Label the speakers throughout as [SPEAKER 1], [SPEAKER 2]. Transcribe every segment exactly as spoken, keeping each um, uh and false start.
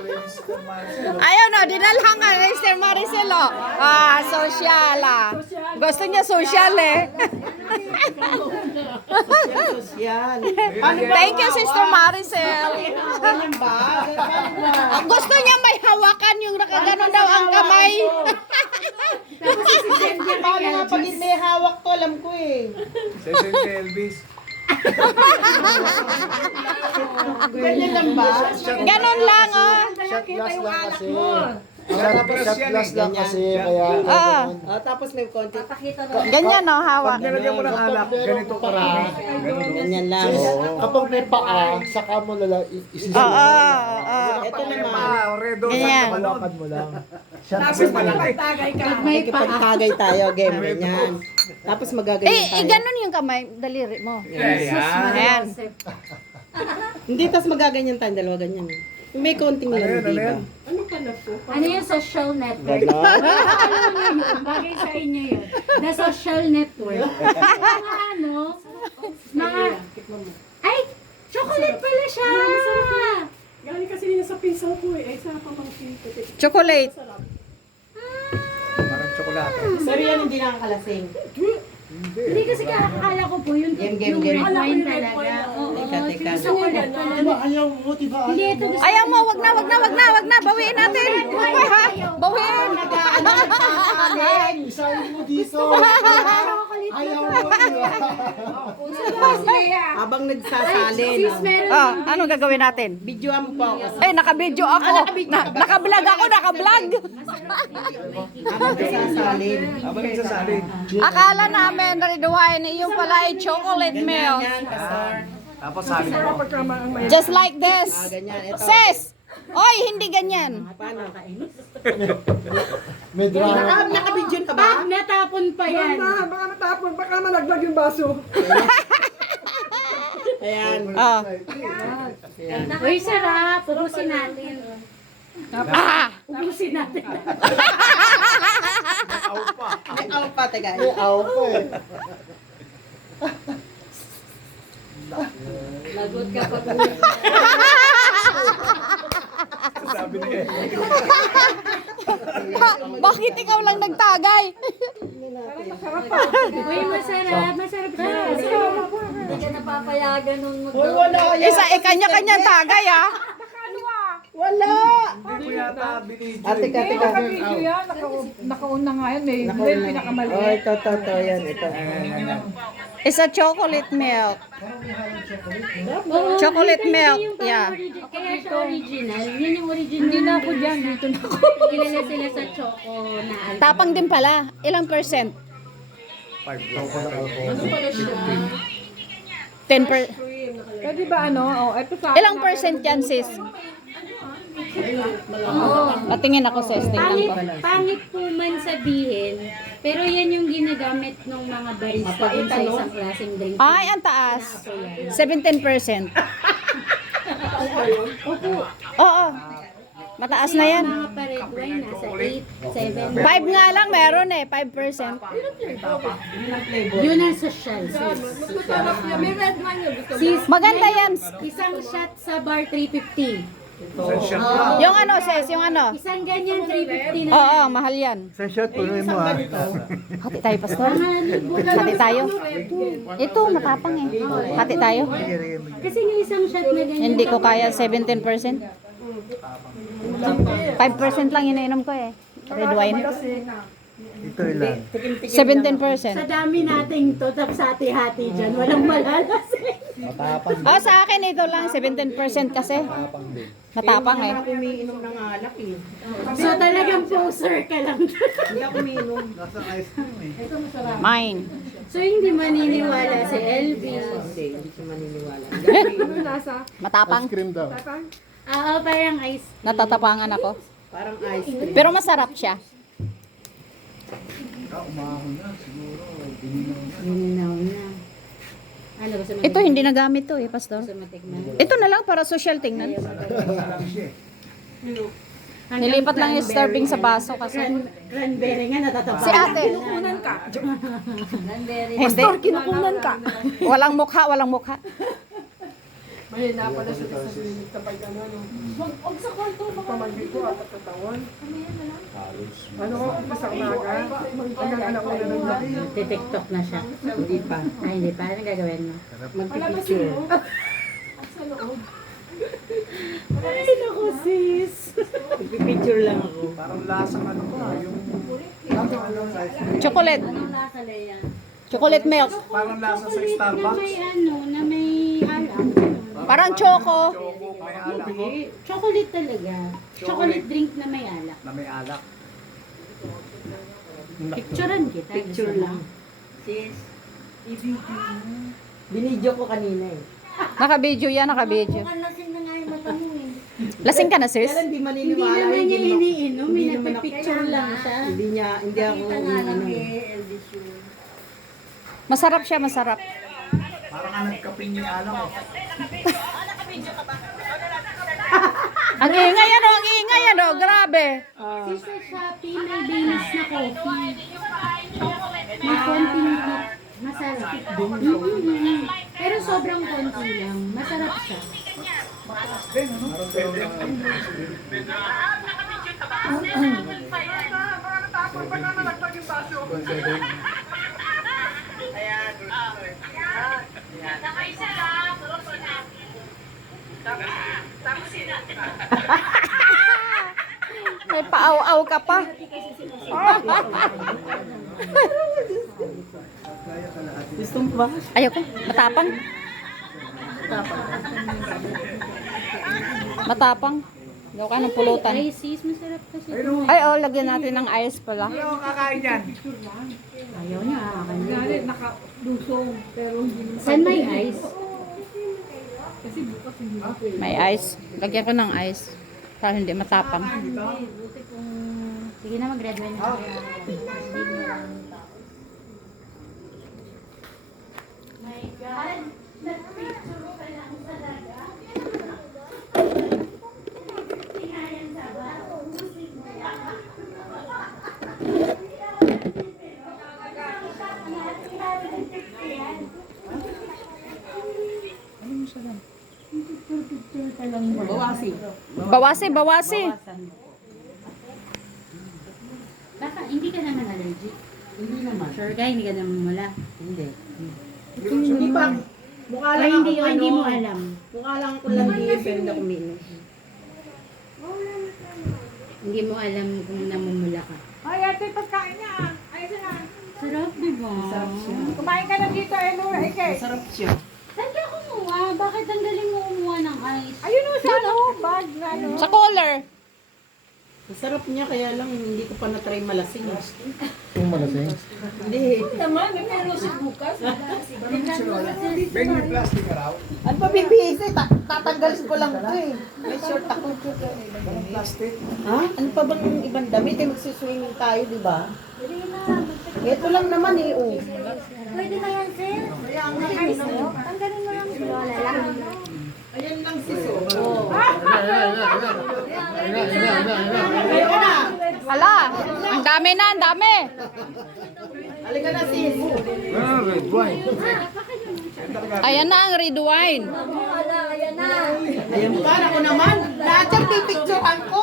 [SPEAKER 1] Ayaw no, dinalhan ka mister Maricel oh. Ah, social ah. Gusto niya social eh.
[SPEAKER 2] Social.
[SPEAKER 1] Thank you, Sister Maricel.
[SPEAKER 2] Ganyan ba?
[SPEAKER 1] Gusto niya may hawakan yung nakaganon daw ang kamay.
[SPEAKER 2] Paano nga pag may hawak to, alam ko eh.
[SPEAKER 3] Session kay Elvis.
[SPEAKER 2] Ganyan lang ba?
[SPEAKER 1] Ganon lang oh.
[SPEAKER 4] Shot glass lang kasi. Shot, shot glass lang kasi. Kaya,
[SPEAKER 1] Ah,
[SPEAKER 2] Oh, tapos may konti.
[SPEAKER 1] ganyan oh, hawak.
[SPEAKER 3] Nilagyan mo ng alak, ganito karami. Ganito.
[SPEAKER 2] Ganyan lang.
[SPEAKER 4] sis, kapag may paa, saka mo lala, isisip
[SPEAKER 1] Oo,
[SPEAKER 4] mo.
[SPEAKER 1] oo.
[SPEAKER 2] Ito naman.
[SPEAKER 3] Ah, Redo,
[SPEAKER 1] Ganyan.
[SPEAKER 4] Hawakan mo lang. Shot
[SPEAKER 3] Kasi malaki.
[SPEAKER 2] Pag may pakikagay tayo, game, ganyan. Tapos magaganyan
[SPEAKER 1] Eh,
[SPEAKER 2] tayo.
[SPEAKER 1] eh, ganon yung kamay, daliri mo.
[SPEAKER 3] Ayan.
[SPEAKER 1] Ayan.
[SPEAKER 2] Hindi, tapos magaganyan tayo, dalawa ganyan. May konting
[SPEAKER 3] Ano
[SPEAKER 2] lang,
[SPEAKER 3] yun, ano
[SPEAKER 2] di ba?
[SPEAKER 3] yun?
[SPEAKER 5] Ano yung social network?
[SPEAKER 4] Ganon.
[SPEAKER 5] Alam mo yun, bagay sa inyo yun. The social network. Mga ano, mga, ay, chocolate pala siya!
[SPEAKER 6] Galing kasi nila sa pinsan ko eh, ay sa pamangkin ko.
[SPEAKER 1] Chocolate.
[SPEAKER 3] Parang tsokolate.
[SPEAKER 2] Pero yan hindi nakakalasing.
[SPEAKER 5] Hindi kasi kakakala ko po yun,
[SPEAKER 2] Game, game,
[SPEAKER 5] yung
[SPEAKER 2] game.
[SPEAKER 5] red wine talaga. Oo,
[SPEAKER 2] Teka, teka.
[SPEAKER 5] chocolate pala.
[SPEAKER 4] Diba ayaw mo, diba
[SPEAKER 5] Hindi,
[SPEAKER 4] ayaw
[SPEAKER 5] ito
[SPEAKER 4] mo?
[SPEAKER 5] gusto
[SPEAKER 1] Ayaw mo, wag na, wag na, wag na, wag na. Bawiin natin. Bawiin.
[SPEAKER 2] Nagsasalin!
[SPEAKER 4] Isahin mo dito. Ayaw mo, diba?
[SPEAKER 2] Habang nagsasalin.
[SPEAKER 5] Sis, meron
[SPEAKER 1] Oh, ano gagawin natin?
[SPEAKER 2] Videoan mo po ako.
[SPEAKER 1] Eh, naka-video ako. Na, naka-vlog ako, naka-vlog.
[SPEAKER 2] Habang nagsasalin.
[SPEAKER 3] Habang nagsasalin.
[SPEAKER 1] Akala namin, Ridwan, yung pala ay chocolate milk.
[SPEAKER 2] Ganyan, pastor.
[SPEAKER 3] Tapos sabi ko,
[SPEAKER 1] Just like this.
[SPEAKER 2] Ah, ganyan. Ito.
[SPEAKER 1] Sis! Oy, hindi ganyan.
[SPEAKER 2] Paano?
[SPEAKER 4] May drama.
[SPEAKER 2] Naka, naka-video ka ba?
[SPEAKER 5] Pag natapon pa yan.
[SPEAKER 6] Mama, baka natapon, baka malaglag yung baso.
[SPEAKER 2] Ayan.
[SPEAKER 1] Oh.
[SPEAKER 5] Uy, sarap. Ubusin natin.
[SPEAKER 1] Ah!
[SPEAKER 5] Ubusin natin.
[SPEAKER 2] May out pa, teka.
[SPEAKER 4] May aw pa eh.
[SPEAKER 5] Lagot ka pa po.
[SPEAKER 3] sabi niya eh.
[SPEAKER 1] Ha, bakit ikaw lang nagtagay?
[SPEAKER 5] Uy, masarap. Masarap siya. Hindi ka napapayagan nung mag-
[SPEAKER 2] Uy, wala yan.
[SPEAKER 1] Isa, eh, kanya-kanya tagay ah.
[SPEAKER 2] Wala.
[SPEAKER 3] Hindi ko yata binidyo.
[SPEAKER 2] Ah, teka, teka.
[SPEAKER 6] Video yan, naka- nakauna nga yan eh. Hindi yung pinakamali.
[SPEAKER 2] Oh, ito, ito, ito. Yan, ito.
[SPEAKER 1] Isa chocolate milk.
[SPEAKER 5] Oo,
[SPEAKER 1] Chocolate
[SPEAKER 5] dito,
[SPEAKER 1] milk,
[SPEAKER 5] yun yung parang
[SPEAKER 1] yeah.
[SPEAKER 5] origi- Kaya siya original. Yun yung original.
[SPEAKER 6] Hindi na ako dyan, dito na ako.
[SPEAKER 5] Kilala sila sa choco na alcohol.
[SPEAKER 1] Tapang din pala. Ilang percent? ten per...
[SPEAKER 6] Pwede ba ano? Oh, ito sa
[SPEAKER 1] Ilang percent yan, sis? Patingin ako, sis. Tingnan
[SPEAKER 5] Pangit,
[SPEAKER 1] ko.
[SPEAKER 5] pangit po man sabihin, pero yan yung ginagamit ng mga barista dun sa isang klaseng drink.
[SPEAKER 1] Ay, ang taas. seventeen percent. Oo. Mataas na yan.
[SPEAKER 5] Mga pa-red wine, nasa eight, seven.
[SPEAKER 1] five nga lang meron eh. five percent.
[SPEAKER 5] Yun ang social. Sis.
[SPEAKER 6] may red wine yun.
[SPEAKER 5] Sis,
[SPEAKER 1] Maganda yan.
[SPEAKER 5] isang shot sa bar, three fifty.
[SPEAKER 3] Isang shot lang.
[SPEAKER 1] Yung ano, sis, yung ano.
[SPEAKER 5] Isang ganyan, three fifty na.
[SPEAKER 1] Oo, mahal yan.
[SPEAKER 3] Isang shot, punuin mo ah.
[SPEAKER 1] Hati tayo, pastor.
[SPEAKER 5] Mga libo.
[SPEAKER 1] Hati tayo. Ito, matapang eh. Hati tayo.
[SPEAKER 5] Kasi yung isang shot na ganyan.
[SPEAKER 1] Hindi ko kaya seventeen percent. five percent lang iniinom ko eh. Red wine.
[SPEAKER 3] Ito lang.
[SPEAKER 1] seventeen percent.
[SPEAKER 5] Sa dami nating to, tapos hati-hati dyan. Walang malalasing.
[SPEAKER 4] Matapang.
[SPEAKER 1] Oh, sa akin ito lang, seventeen percent kasi.
[SPEAKER 4] Matapang din.
[SPEAKER 1] Matapang eh.
[SPEAKER 2] Ako umiinom ng alak eh.
[SPEAKER 5] So talagang poser ka lang.
[SPEAKER 2] Hindi ako umiinom.
[SPEAKER 1] Mine.
[SPEAKER 5] So hindi maniniwala si Elvis.
[SPEAKER 2] Hindi, hindi ko maniniwala.
[SPEAKER 6] Ano nasa?
[SPEAKER 1] Matapang.
[SPEAKER 4] Ice cream daw.
[SPEAKER 5] Oo, parang ice.
[SPEAKER 1] Natatapangan ako.
[SPEAKER 2] Parang ice cream.
[SPEAKER 1] Pero masarap siya.
[SPEAKER 5] Mininaw na. Ano ba sa mga
[SPEAKER 1] Ito hindi nagamit to eh, pastor.
[SPEAKER 5] sa matikman?
[SPEAKER 1] Ito na lang para social tingnan. Nilipat lang yung starving sa baso kasi.
[SPEAKER 5] Cran- Cranberry nga natatapa.
[SPEAKER 1] Si ate.
[SPEAKER 6] Kinukunan ka.
[SPEAKER 5] Cranberry.
[SPEAKER 1] Hindi.
[SPEAKER 6] Kinukunan ka.
[SPEAKER 1] Walang mukha, walang mukha.
[SPEAKER 6] Mahina pala siya sa clinic kapag ano, ano.
[SPEAKER 5] Wag wag sa kwarto baka.
[SPEAKER 6] Pamangkin ko at tatawan.
[SPEAKER 5] Kamayan na lang.
[SPEAKER 6] Ano ko, sa umaga, hanggang anak ko na ng gabi.
[SPEAKER 2] Titiktok na siya. Hindi pa.
[SPEAKER 5] Ay, hindi pa. Anong gagawin mo?
[SPEAKER 2] Magpipicture.
[SPEAKER 6] Sa loob.
[SPEAKER 2] Ay, naku sis. Magpipicture lang ako.
[SPEAKER 3] Parang lasang ano ko ah, yung... Ano, ano,
[SPEAKER 1] Chocolate.
[SPEAKER 5] Anong lasa, Leia?
[SPEAKER 1] Chocolate milk.
[SPEAKER 3] parang lasa sa
[SPEAKER 5] Na
[SPEAKER 3] Starbucks.
[SPEAKER 5] may ano, na may alak.
[SPEAKER 1] Parang choco.
[SPEAKER 3] Choco, may alak.
[SPEAKER 5] Chocolate talaga. Chocolate drink na may alak.
[SPEAKER 3] Na may alak.
[SPEAKER 5] Picturean kita.
[SPEAKER 2] Picture
[SPEAKER 5] gusto mo?
[SPEAKER 2] lang. Sis. Binidyo ko kanina eh.
[SPEAKER 1] Naka-video yan, naka-video.
[SPEAKER 5] Mukhang lasing na nga yung mata mo eh.
[SPEAKER 1] Lasing ka na, sis?
[SPEAKER 2] Kaya hindi
[SPEAKER 5] Hindi
[SPEAKER 2] maniniwala.
[SPEAKER 5] naman niya
[SPEAKER 2] naman-
[SPEAKER 5] iniinom.
[SPEAKER 2] hindi
[SPEAKER 5] May
[SPEAKER 2] naman ako-
[SPEAKER 5] nagpipicture lang siya.
[SPEAKER 2] Hindi niya, hindi ako ano.
[SPEAKER 1] Masarap siya, masarap.
[SPEAKER 3] Parang ka nagkaping ni alam eh.
[SPEAKER 1] Ang ingay ano, ang ingay ano, grabe.
[SPEAKER 2] Ah,
[SPEAKER 5] Sa Shopee, may Baileys na coffee. May konting hit. Masarap. Mm-mm. Pero sobrang konti lang. Masarap siya.
[SPEAKER 1] May paaw-aw ka pa.
[SPEAKER 2] gusto mo ba?
[SPEAKER 1] Ayoko, matapang. Matapang. Gawa ka ng pulutan.
[SPEAKER 5] Ay, sis, masarap kasi.
[SPEAKER 1] Ay, oh, lagyan natin ng ice pala.
[SPEAKER 3] Ano ang kakain yan?
[SPEAKER 5] Ayaw niya. Kanya.
[SPEAKER 6] Galit, nakalusong. Pero hindi mo.
[SPEAKER 5] Saan may ice?
[SPEAKER 6] Kasi bukas hindi mo.
[SPEAKER 1] May ice. Lagyan ko ng ice. Para hindi matapang.
[SPEAKER 5] Buti kung... Sige na, mag-red wine na. My God! Nag-picture ka lang talaga. Tingayan sa ba? Ubusin mo yan.
[SPEAKER 2] Bawasi.
[SPEAKER 1] Bawasi, bawasi.
[SPEAKER 5] Baka hindi ka naman allergic.
[SPEAKER 2] Hindi naman.
[SPEAKER 5] Sure ka, hindi ka naman wala.
[SPEAKER 2] Hindi. Hindi pa. Mukha
[SPEAKER 5] Ay,
[SPEAKER 2] lang
[SPEAKER 5] hindi,
[SPEAKER 2] ako,
[SPEAKER 5] hindi
[SPEAKER 2] ano,
[SPEAKER 5] mo alam.
[SPEAKER 2] Mukha lang ako lang di pero hindi ako umiinom.
[SPEAKER 5] Hindi mo alam kung namumula ka.
[SPEAKER 6] Ay, ate, pagkain niya. Ay, sila.
[SPEAKER 5] Sarap, di ba?
[SPEAKER 2] Sarap siya.
[SPEAKER 6] Kumain ka na dito, eh, Nora. Ike.
[SPEAKER 2] Masarap siya.
[SPEAKER 5] Saan ka kumuha? Bakit ang galing mo kumuha ng ice?
[SPEAKER 6] Ayun o, sa ano, bag na ano.
[SPEAKER 1] Sa cooler.
[SPEAKER 2] Masarap niya kaya lang hindi ko pa na-try malasing.
[SPEAKER 4] Kung malasing.
[SPEAKER 2] Hindi.
[SPEAKER 6] Naman, may meron si bukas.
[SPEAKER 3] Ben, may plastic ka raw?
[SPEAKER 2] Ano pa bibihisi? Ta- tatanggalin ko lang ito eh. May short ako.
[SPEAKER 3] Walang plastic.
[SPEAKER 2] Ha? Ano pa bang ibang damit? Eh, magsiswimming tayo, di ba? Ito lang naman eh, oh.
[SPEAKER 5] Pwede na yan, sir. Tanggalin mo lang. Lola lang.
[SPEAKER 2] Ayan lang sis, oh.
[SPEAKER 4] Ayoko na.
[SPEAKER 1] Hala, ang dami na, ang dami.
[SPEAKER 2] Halika na sis.
[SPEAKER 3] Ah, red wine.
[SPEAKER 1] Ayan na ang red wine.
[SPEAKER 2] Ayan pa, ako naman. Lahat yung pipicturean ko.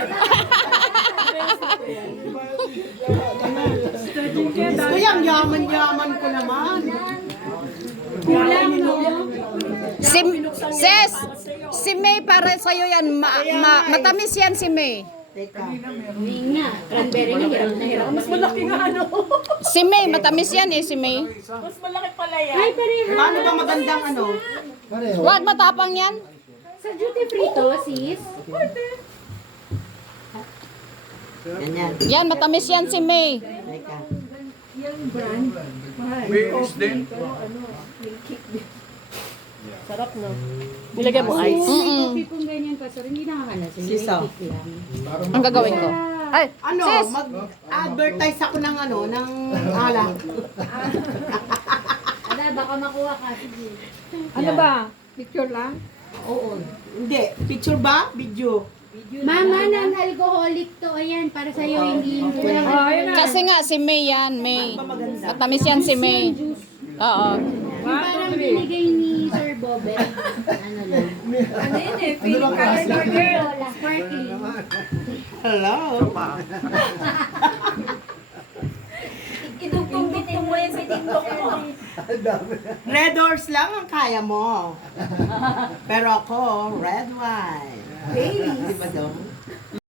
[SPEAKER 2] Gusto yung yaman-yaman ko naman.
[SPEAKER 5] Kulang, no?
[SPEAKER 1] Si, sis, si May para sa'yo yan. Ma, ma, matamis yan si May.
[SPEAKER 2] Teka.
[SPEAKER 5] Hindi nga. Cranberry nga, hirap na hirap. Mas malaki nga, ano?
[SPEAKER 1] Si May, matamis yan eh, si May.
[SPEAKER 5] Ay, pareho.
[SPEAKER 2] Paano ba magandang ano?
[SPEAKER 4] Pareho.
[SPEAKER 1] Wag matapang yan.
[SPEAKER 5] Sa duty free to, sis.
[SPEAKER 2] Ganyan.
[SPEAKER 1] Yan, matamis yan si May.
[SPEAKER 2] Teka.
[SPEAKER 3] Mayonnaise din.
[SPEAKER 2] Sarap no?
[SPEAKER 1] Nilagyan mo ice.
[SPEAKER 5] May
[SPEAKER 1] Mm-mm.
[SPEAKER 5] coffee pong ganyan pa, sir. Hindi nakakalasing.
[SPEAKER 2] Sisaw.
[SPEAKER 5] May kick lang.
[SPEAKER 1] Ang gagawin ko. Ay,
[SPEAKER 2] Ano,
[SPEAKER 1] sis.
[SPEAKER 2] mag-advertise ako ng ano, ng alak.
[SPEAKER 5] Ala, baka makuha ka. Sige.
[SPEAKER 6] Ano ba? Picture lang?
[SPEAKER 2] Oo. Hindi. Picture ba? Video.
[SPEAKER 5] Mama, non-alcoholic to. Ayan, para sa'yo, hindi mo lang.
[SPEAKER 6] Oh, ayun na.
[SPEAKER 1] Kasi nga si May yan, May.
[SPEAKER 2] Maganda.
[SPEAKER 1] Matamis yan si May. Oo.
[SPEAKER 5] Yung parang binigay ni Sir Bob. very, ano lang.
[SPEAKER 7] Ano yun eh, feeling
[SPEAKER 4] Ano
[SPEAKER 7] ka
[SPEAKER 4] ba
[SPEAKER 7] na
[SPEAKER 4] kasi?
[SPEAKER 7] girl.
[SPEAKER 5] Sparkling.
[SPEAKER 2] Hello?
[SPEAKER 7] Idugtong-dugtong mo yan sa TikTok mo.
[SPEAKER 4] Ang dami.
[SPEAKER 2] Red horse lang ang kaya mo. Pero ako, red wine. Baby. Di ba daw?